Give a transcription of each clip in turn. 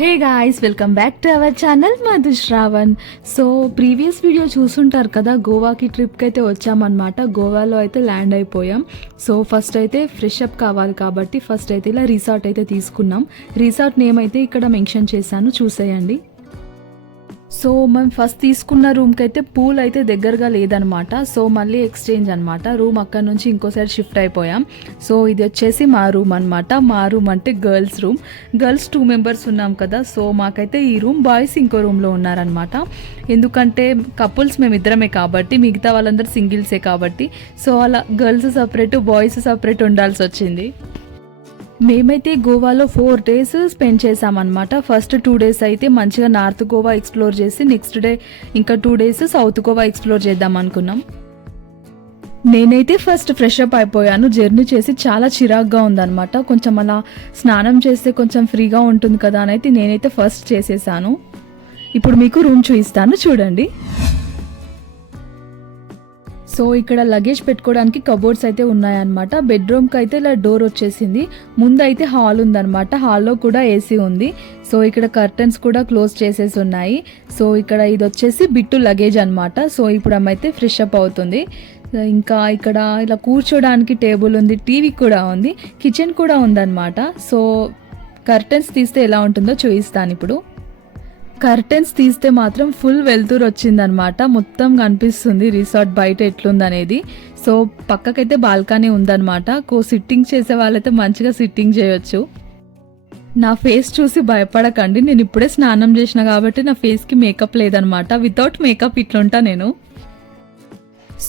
Hey guys, welcome back to our channel Madhu Shravan. So previous video చూసుంటారు కదా, గోవాకి ట్రిప్కి అయితే వచ్చామన్నమాట. గోవాలో అయితే ల్యాండ్ అయిపోయాం. సో ఫస్ట్ అయితే ఫ్రెష్ అప్ కావాలి కాబట్టి ఫస్ట్ అయితే ఇలా రిసార్ట్ అయితే తీసుకున్నాం. రిసార్ట్ నేమ్ అయితే ఇక్కడ మెన్షన్ చేశాను, చూసేయండి. సో మేము ఫస్ట్ తీసుకున్న రూమ్కి అయితే పూల్ అయితే దగ్గరగా లేదనమాట. సో మళ్ళీ ఎక్స్చేంజ్ అనమాట, రూమ్ అక్కడ నుంచి ఇంకో సైడ్ షిఫ్ట్ అయిపోయాం. సో ఇది వచ్చేసి మా రూమ్ అనమాట. మా రూమ్ అంటే గర్ల్స్ రూమ్. గర్ల్స్ 2 మెంబర్స్ ఉన్నాం కదా, సో మాకైతే ఈ రూమ్, బాయ్స్ ఇంకో రూమ్లో ఉన్నారనమాట. ఎందుకంటే కపుల్స్ మేమిద్దరమే కాబట్టి, మిగతా వాళ్ళందరూ సింగిల్సే కాబట్టి, సో అలా గర్ల్స్ సపరేట్, బాయ్స్ సపరేట్ ఉండాల్సి వచ్చింది. మేమైతే గోవాలో 4 days స్పెండ్ చేసామన్నమాట. ఫస్ట్ 2 days అయితే మంచిగా నార్త్ గోవా ఎక్స్ప్లోర్ చేసి, నెక్స్ట్ డే ఇంకా 2 days సౌత్ గోవా ఎక్స్ప్లోర్ చేద్దాం అనుకున్నాం. నేనైతే ఫస్ట్ ఫ్రెష్ అప్ అయిపోయాను. జర్నీ చేసి చాలా చిరాగ్గా ఉందన్నమాట. కొంచెం అలా స్నానం చేస్తే కొంచెం ఫ్రీగా ఉంటుంది కదా అని అయితే నేనైతే ఫస్ట్ చేసేసాను. ఇప్పుడు మీకు రూమ్ చూపిస్తాను, చూడండి. సో ఇక్కడ లగేజ్ పెట్టుకోవడానికి కబోర్డ్స్ అయితే ఉన్నాయన్నమాట. బెడ్రూమ్కి అయితే ఇలా డోర్ వచ్చేసింది. ముందు అయితే హాల్ ఉందన్నమాట. హాల్లో కూడా ఏసీ ఉంది. సో ఇక్కడ కర్టన్స్ కూడా క్లోజ్ చేసేసి ఉన్నాయి. సో ఇక్కడ ఇది వచ్చేసి బిట్టు లగేజ్ అనమాట. సో ఇప్పుడు ఆమె అయితే ఫ్రెష్ అప్ అవుతుంది. ఇంకా ఇక్కడ ఇలా కూర్చోడానికి టేబుల్ ఉంది, టీవీ కూడా ఉంది, కిచెన్ కూడా ఉందన్నమాట. సో కర్టన్స్ తీస్తే ఎలా ఉంటుందో చూపిస్తాను ఇప్పుడు. కర్టెన్స్ తీస్తే మాత్రం ఫుల్ వెలుతురు వచ్చిందనమాట. మొత్తం కనిపిస్తుంది రిసార్ట్ బయట ఎట్లుందనేది. సో పక్కకైతే బాల్కనీ ఉందన్నమాట. సిట్టింగ్ చేసే వాళ్ళైతే మంచిగా సిట్టింగ్ చేయొచ్చు. నా ఫేస్ చూసి భయపడకండి, నేను ఇప్పుడే స్నానం చేసిన కాబట్టి నా ఫేస్కి మేకప్ లేదనమాట. వితౌట్ మేకప్ ఇట్లుంటా నేను.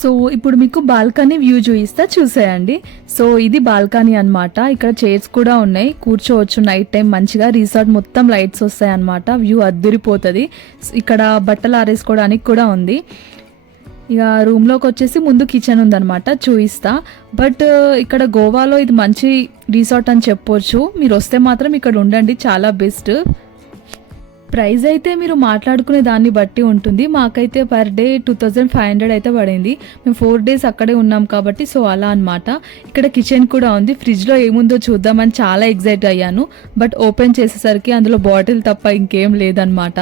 సో ఇప్పుడు మీకు బాల్కనీ వ్యూ చూపిస్తా, చూసేయండి. సో ఇది బాల్కనీ అనమాట. ఇక్కడ చైర్స్ కూడా ఉన్నాయి, కూర్చోవచ్చు నైట్ టైం మంచిగా. రిసార్ట్ మొత్తం లైట్స్ వస్తాయి అనమాట. వ్యూ అద్దిరిపోతుంది. ఇక్కడ బట్టలు ఆరేసుకోవడానికి కూడా ఉంది. ఇక రూమ్లోకి వచ్చేసి ముందు కిచెన్ ఉందన్నమాట, చూపిస్తా. బట్ ఇక్కడ గోవాలో ఇది మంచి రిసార్ట్ అని చెప్పొచ్చు. మీరు వస్తే మాత్రం ఇక్కడ ఉండండి, చాలా బెస్ట్. ప్రైస్ అయితే మీరు మాట్లాడుకునే దాన్ని బట్టి ఉంటుంది. మాకైతే పర్ డే 2500 అయితే పడింది. మేము 4 days అక్కడే ఉన్నాం కాబట్టి, సో అలా అనమాట. ఇక్కడ కిచెన్ కూడా ఉంది. ఫ్రిడ్జ్లో ఏముందో చూద్దామని చాలా ఎగ్జైట్ అయ్యాను. బట్ ఓపెన్ చేసేసరికి అందులో బాటిల్ తప్ప ఇంకేం లేదనమాట.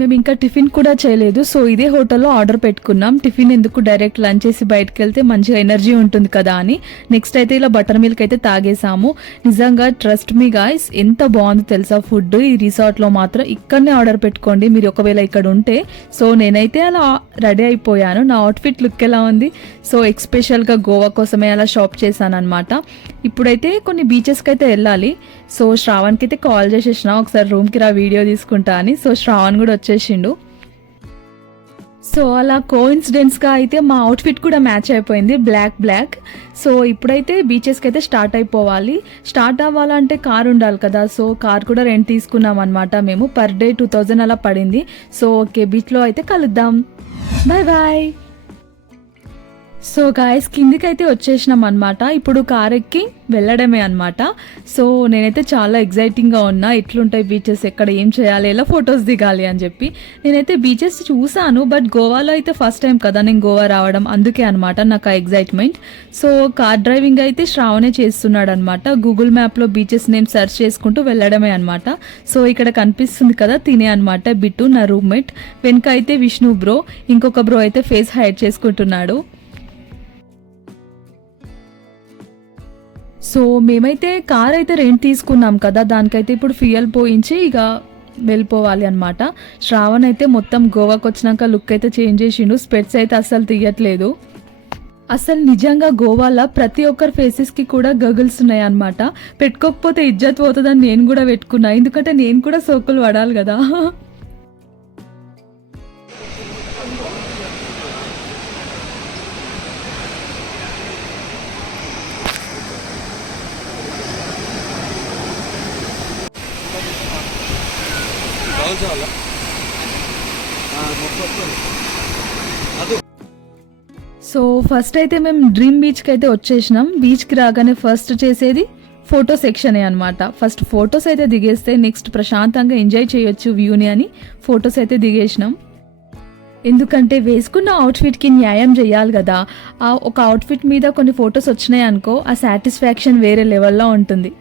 మేము ఇంకా టిఫిన్ కూడా చేయలేదు. సో ఇదే హోటల్లో ఆర్డర్ పెట్టుకున్నాం. టిఫిన్ ఎందుకు, డైరెక్ట్ లంచ్ చేసి బయటకు వెళ్తే మంచిగా ఎనర్జీ ఉంటుంది కదా అని. నెక్స్ట్ అయితే ఇలా బటర్ మిల్క్ అయితే తాగేసాము. నిజంగా ట్రస్ట్ మీ గాయ్స్, ఎంత బాగుంది తెలుసా ఫుడ్ ఈ రిసార్ట్లో మాత్రం. ఇక్కడనే ఆర్డర్ పెట్టుకోండి మీరు ఒకవేళ ఇక్కడ ఉంటే. సో నేనైతే అలా రెడీ అయిపోయాను. నా అవుట్ఫిట్ లుక్ ఎలా ఉంది. సో ఎక్స్పెషల్గా గోవా కోసమే అలా షాప్ చేశాను అనమాట. ఇప్పుడైతే కొన్ని బీచెస్కి అయితే వెళ్ళాలి. సో శ్రావణ్కి అయితే కాల్ చేసేసిన, ఒకసారి రూమ్కి రా వీడియో తీసుకుంటా అని. సో శ్రావణ్ కూడా వచ్చేసిండు. సో అలా కోఇన్సిడెన్స్గా అయితే మా అవుట్ఫిట్ కూడా మ్యాచ్ అయిపోయింది, బ్లాక్. సో ఇప్పుడైతే బీచెస్కి అయితే స్టార్ట్ అయిపోవాలి. స్టార్ట్ అవ్వాలంటే కార్ ఉండాలి కదా. సో కార్ కూడా రెంట్ తీసుకున్నాం అనమాట మేము. పర్ డే 2000 అలా పడింది. సో ఓకే, బీచ్లో అయితే కలుద్దాం. బాయ్. సో గాయస్, కిందికైతే వచ్చేసినాం అనమాట. ఇప్పుడు కార్ ఎక్కి వెళ్ళడమే అనమాట. సో నేనైతే చాలా ఎగ్జైటింగ్గా ఉన్నా, ఎట్లుంటాయి బీచెస్, ఎక్కడ ఏం చేయాలి, ఎలా ఫొటోస్ దిగాలి అని చెప్పి. నేనైతే బీచెస్ చూసాను, బట్ గోవాలో అయితే ఫస్ట్ టైం కదా నేను గోవా రావడం, అందుకే అనమాట నాకు ఆ ఎగ్జైట్మెంట్. సో కార్ డ్రైవింగ్ అయితే శ్రావణే చేస్తున్నాడు అనమాట. గూగుల్ మ్యాప్లో బీచెస్ నేమ్ సెర్చ్ చేసుకుంటూ వెళ్ళడమే అనమాట. సో ఇక్కడ కనిపిస్తుంది కదా తినే అనమాట బిట్టు, నా రూమ్మేట్. వెనక అయితే విష్ణు బ్రో, ఇంకొక బ్రో అయితే ఫేస్ హైడ్ చేసుకుంటున్నాడు. సో మేమైతే కార్ అయితే రెంట్ తీసుకున్నాం కదా, దానికైతే ఇప్పుడు ఫ్యూయల్ పోయించి ఇక వెళ్ళిపోవాలి అనమాట. శ్రావణ్ అయితే మొత్తం గోవాకి వచ్చినాక లుక్ అయితే చేంజ్ చేసిండు. స్పెట్స్ అయితే అస్సలు తీయట్లేదు. అసలు నిజంగా గోవాలో ప్రతి ఒక్కరి ఫేసెస్కి కూడా గగుల్స్ ఉన్నాయి అనమాట. పెట్టుకోకపోతే ఇజ్జత్ పోతుందని నేను కూడా పెట్టుకున్నా, ఎందుకంటే నేను కూడా సోకులు పడాలి కదా. సో ఫస్ట్ అయితే మేము డ్రీమ్ బీచ్కి అయితే వచ్చేసినాం. బీచ్కి రాగానే ఫస్ట్ చేసేది ఫోటో సెక్షనే అనమాట. ఫస్ట్ ఫొటోస్ అయితే దిగేస్తే నెక్స్ట్ ప్రశాంతంగా ఎంజాయ్ చేయొచ్చు వ్యూని అని ఫొటోస్ అయితే దిగేసినాం. ఎందుకంటే వేసుకున్న అవుట్ఫిట్కి న్యాయం చేయాలి కదా. ఒక అవుట్ఫిట్ మీద కొన్ని ఫొటోస్ వచ్చినాయి అనుకో, ఆ సాటిస్ఫాక్షన్ వేరే లెవెల్లో ఉంటుంది.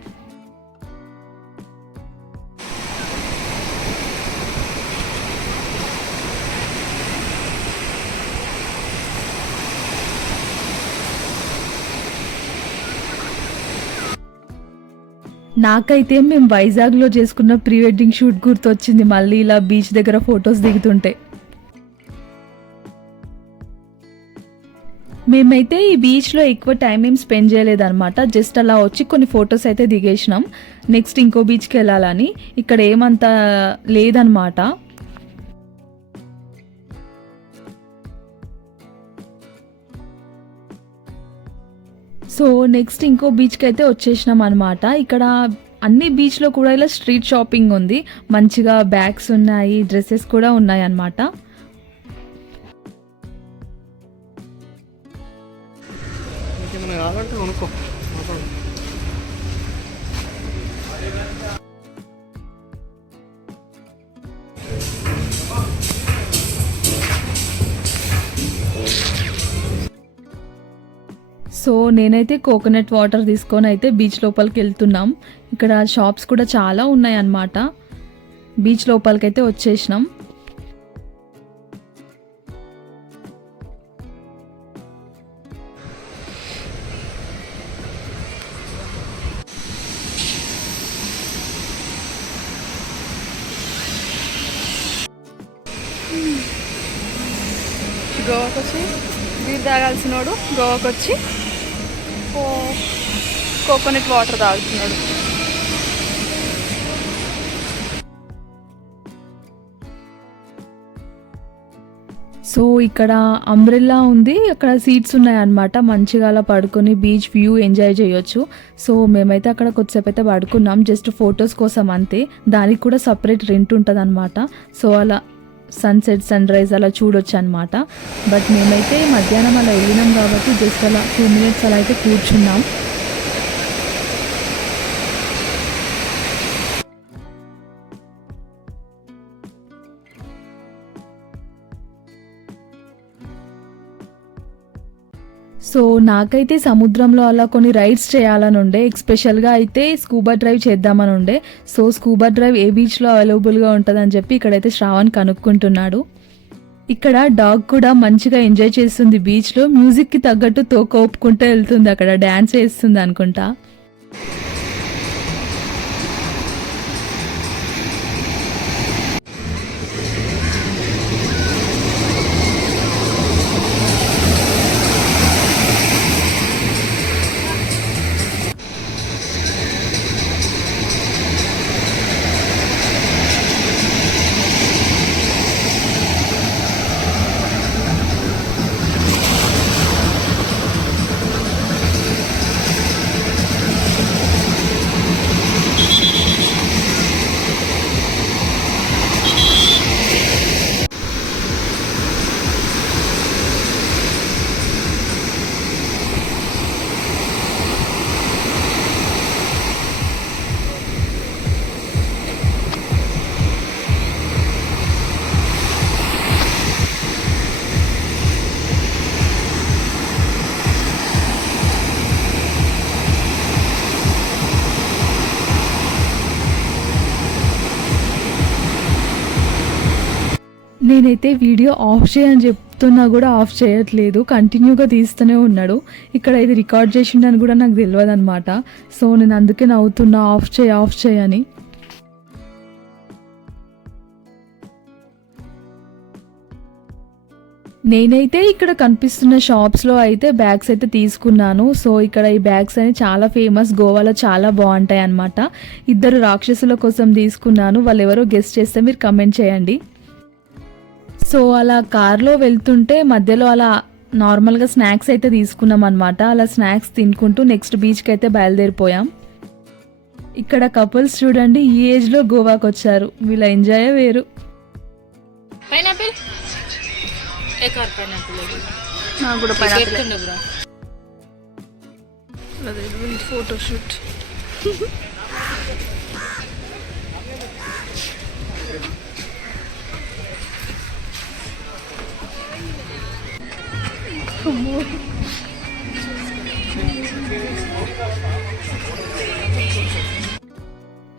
నాకైతే మేము వైజాగ్లో చేసుకున్న ప్రీ వెడ్డింగ్ షూట్ గుర్తొచ్చింది మళ్ళీ ఇలా బీచ్ దగ్గర ఫొటోస్ దిగుతుంటే. మేమైతే ఈ బీచ్లో ఎక్కువ టైం ఏం స్పెండ్ చేయలేదన్నమాట. జస్ట్ అలా వచ్చి కొన్ని ఫొటోస్ అయితే దిగేసినాం. నెక్స్ట్ ఇంకో బీచ్కి వెళ్ళాలని. ఇక్కడ ఏమంతా లేదనమాట. సో నెక్స్ట్ ఇంకో బీచ్కి అయితే వచ్చేసినాం అనమాట. ఇక్కడ అన్ని బీచ్లో కూడా ఇలా స్ట్రీట్ షాపింగ్ ఉంది. మంచిగా బ్యాగ్స్ ఉన్నాయి, డ్రెస్సెస్ కూడా ఉన్నాయి అన్నమాట. సో నేనైతే కోకోనట్ వాటర్ తీసుకొని అయితే బీచ్ లోపలికి వెళ్తున్నాం. ఇక్కడ షాప్స్ కూడా చాలా ఉన్నాయి అన్నమాట. బీచ్ లోపలికి అయితే వచ్చేసినాం. గోవాకి వచ్చి బీర్ తాగాల్సినోడు గోవాకి వచ్చి కోకోనట్ వాటర్ తాగుతున్నాడు. సో ఇక్కడ అంబ్రెల్లా ఉంది, అక్కడ సీట్స్ ఉన్నాయన్నమాట. మంచిగా అలా పడుకొని బీచ్ వ్యూ ఎంజాయ్ చేయొచ్చు. సో మేమైతే అక్కడ కొద్దిసేపు అయితే పడుకున్నాం, జస్ట్ ఫొటోస్ కోసం అంతే. దానికి కూడా సపరేట్ రెంట్ ఉంటుంది అనమాట. సో అలా సన్సెట్ సన్ రైజ్ అలా చూడొచ్చు అనమాట. బట్ మేమైతే మధ్యాహ్నం అలా వెళ్ళినాం కాబట్టి జస్ట్ అలా 2 minutes అలా అయితే కూర్చున్నాం. సో నాకైతే సముద్రంలో అలా కొన్ని రైడ్స్ చేయాలని ఉండే, ఎస్పెషల్గా అయితే స్కూబా డ్రైవ్ చేద్దామని ఉండే. సో స్కూబా డ్రైవ్ ఏ బీచ్లో అవైలబుల్గా ఉంటుందని చెప్పి ఇక్కడైతే శ్రావణ్ కనుక్కుంటున్నాడు. ఇక్కడ డాగ్ కూడా మంచిగా ఎంజాయ్ చేస్తుంది బీచ్లో. మ్యూజిక్కి తగ్గట్టు తోక ఒప్పుకుంటూ వెళ్తుంది, అక్కడ డ్యాన్స్ వేస్తుంది అనుకుంటా. నేనైతే వీడియో ఆఫ్ చేయని చెప్తున్నా కూడా ఆఫ్ చేయట్లేదు, కంటిన్యూగా తీస్తూనే ఉన్నాడు. ఇక్కడ ఇది రికార్డ్ చేసిండని కూడా నాకు తెలియదు అనమాట. సో నేను అందుకే నవ్వుతున్నా, ఆఫ్ చేయని. నేనైతే ఇక్కడ కనిపిస్తున్న షాప్స్లో అయితే బ్యాగ్స్ అయితే తీసుకున్నాను. సో ఇక్కడ ఈ బ్యాగ్స్ అని చాలా ఫేమస్, గోవాలో చాలా బాగుంటాయి అన్నమాట. 2 రాక్షసుల కోసం తీసుకున్నాను, వాళ్ళు ఎవరో గెస్ట్ చేస్తే మీరు కమెంట్ చేయండి. సో అలా కార్లో వెళ్తుంటే మధ్యలో అలా నార్మల్గా స్నాక్స్ అయితే తీసుకున్నాం అనమాట. అలా స్నాక్స్ తినుకుంటూ నెక్స్ట్ బీచ్కి అయితే బయలుదేరిపోయాం. ఇక్కడ కపుల్స్ చూడండి, ఈ ఏజ్లో గోవాకి వచ్చారు, వీళ్ళ ఎంజాయ్ వేరు. పైనాపిల్ నాకు కూడా పైనాపిల్ ఫోటోషూట్.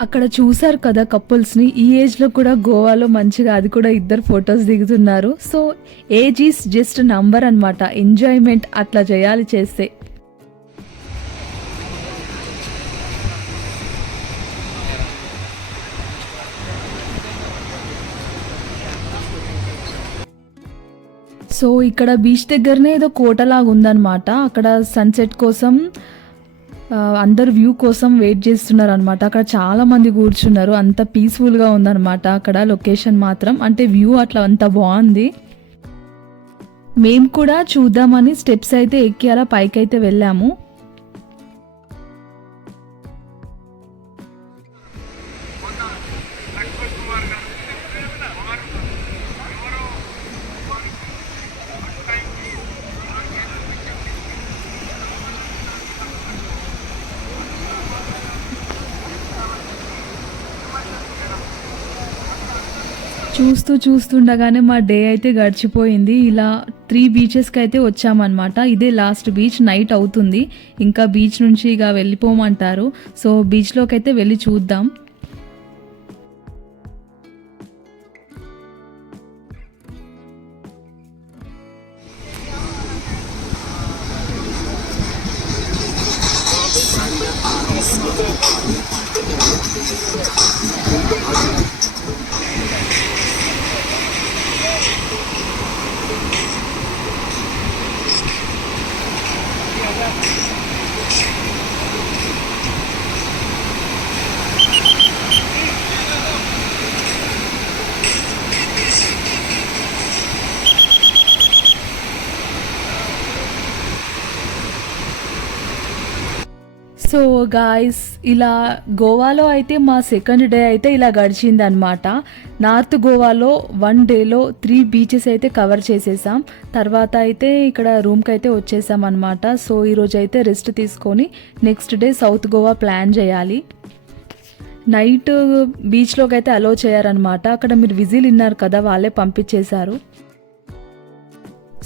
అక్కడ చూసారు కదా కపుల్స్ని, ఈ ఏజ్లో కూడా గోవాలో మంచిగా అది కూడా 2 ఫొటోస్ దిగుతున్నారు. So age is just number అనమాట, ఎంజాయ్మెంట్ అట్లా చేయాలి చేస్తే. సో ఇక్కడ బీచ్ దగ్గరనే ఏదో కోటలాగా ఉందన్నమాట. అక్కడ సన్సెట్ కోసం అందరు వ్యూ కోసం వెయిట్ చేస్తున్నారు అనమాట. అక్కడ చాలా మంది కూర్చున్నారు. అంత పీస్ఫుల్గా ఉందన్నమాట అక్కడ లొకేషన్ మాత్రం. అంటే వ్యూ అట్లా అంత బాగుంది. మేము కూడా చూద్దామని స్టెప్స్ అయితే ఎక్కి అలా పైకి అయితే వెళ్ళాము. చూస్తుండగానే మా డే అయితే గడిచిపోయింది. ఇలా 3 బీచెస్కి అయితే వచ్చామన్నమాట. ఇదే లాస్ట్ బీచ్. నైట్ అవుతుంది, ఇంకా బీచ్ నుంచి ఇక వెళ్ళిపోమంటారు. సో బీచ్లోకి అయితే వెళ్ళి చూద్దాం. సో గాయ్స్, ఇలా గోవాలో అయితే మా సెకండ్ డే అయితే ఇలా గడిచింది అనమాట. నార్త్ గోవాలో 1 డేలో 3 బీచెస్ అయితే కవర్ చేసేసాం. తర్వాత అయితే ఇక్కడ రూమ్కి అయితే వచ్చేసాం అనమాట. సో ఈరోజు అయితే రెస్ట్ తీసుకొని next day south Goa plan చేయాలి. నైట్ బీచ్లోకి అయితే అలో చేయారనమాట. అక్కడ మీరు విజిల్ విన్నారు కదా, వాళ్ళే పంపించేశారు.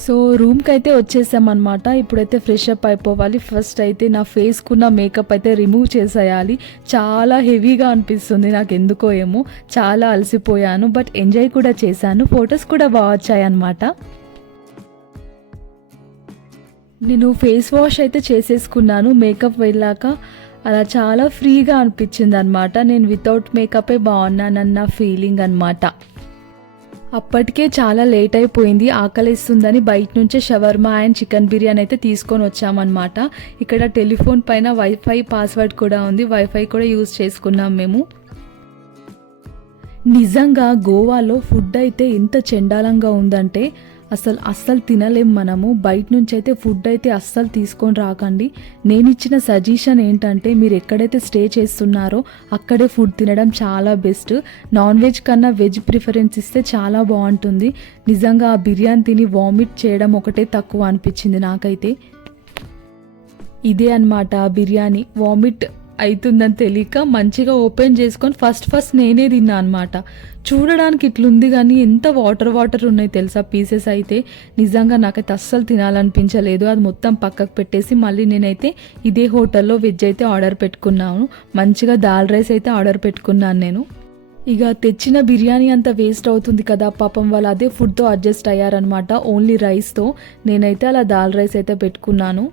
సో రూమ్కి అయితే వచ్చేసామన్నమాట. ఇప్పుడైతే ఫ్రెష్ అప్ అయిపోవాలి. ఫస్ట్ అయితే నా ఫేస్కున్న మేకప్ అయితే రిమూవ్ చేసేయాలి. చాలా హెవీగా అనిపిస్తుంది నాకు, ఎందుకో ఏమో. చాలా అలసిపోయాను, బట్ ఎంజాయ్ కూడా చేశాను. ఫొటోస్ కూడా బాగా వచ్చాయన్నమాట. నేను ఫేస్ వాష్ అయితే చేసేసుకున్నాను. మేకప్ వెళ్ళాక అలా చాలా ఫ్రీగా అనిపించింది అనమాట. నేను వితౌట్ మేకపే బాగున్నానన్న ఫీలింగ్ అనమాట. అప్పటికే చాలా లేట్ అయిపోయింది. ఆకలిస్తుందని బయట నుంచే షవర్మా అండ్ చికెన్ బిర్యానీ అయితే తీసుకొని వచ్చామన్నమాట. ఇక్కడ టెలిఫోన్ పైన వైఫై పాస్వర్డ్ కూడా ఉంది. వైఫై కూడా యూజ్ చేసుకున్నాం మేము. నిజంగా గోవాలో ఫుడ్ అయితే ఎంత చెండాలంగా ఉందంటే అస్సలు తినలేం మనము. బయట నుంచి అయితే ఫుడ్ అయితే అస్సలు తీసుకొని రాకండి. నేను ఇచ్చిన సజెషన్ ఏంటంటే, మీరు ఎక్కడైతే స్టే చేస్తున్నారో అక్కడే ఫుడ్ తినడం చాలా బెస్ట్. నాన్ వెజ్ కన్నా వెజ్ ప్రిఫరెన్స్ ఇస్తే చాలా బాగుంటుంది. నిజంగా ఆ బిర్యానీ తిని వామిట్ చేయడం ఒకటే తక్కువ అనిపించింది నాకైతే. ఇదే అన్నమాట ఆ బిర్యానీ. వామిట్ అవుతుందని తెలియక మంచిగా ఓపెన్ చేసుకొని ఫస్ట్ నేనే తిన్నా అనమాట. చూడడానికి ఇట్లుంది కానీ ఎంత వాటర్ ఉన్నాయి తెలుసా పీసెస్ అయితే. నిజంగా నాకైతే అస్సలు తినాలనిపించలేదు. అది మొత్తం పక్కకు పెట్టేసి మళ్ళీ నేనైతే ఇదే హోటల్లో వెజ్ అయితే ఆర్డర్ పెట్టుకున్నాను. మంచిగా దాల్ రైస్ అయితే ఆర్డర్ పెట్టుకున్నాను నేను. ఇక తెచ్చిన బిర్యానీ అంతా వేస్ట్ అవుతుంది కదా పాపం, వాళ్ళు అదే ఫుడ్తో అడ్జస్ట్ అయ్యారనమాట, ఓన్లీ రైస్తో. నేనైతే అలా దాల్ రైస్ అయితే పెట్టుకున్నాను.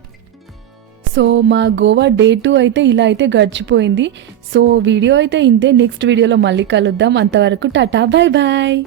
సో మా గోవా డే 2 అయితే ఇలా అయితే గడిచిపోయింది. సో వీడియో అయితే ఇంతే. నెక్స్ట్ వీడియోలో మళ్ళీ కలుద్దాం. అంతవరకు టాటా, బాయ్ బాయ్.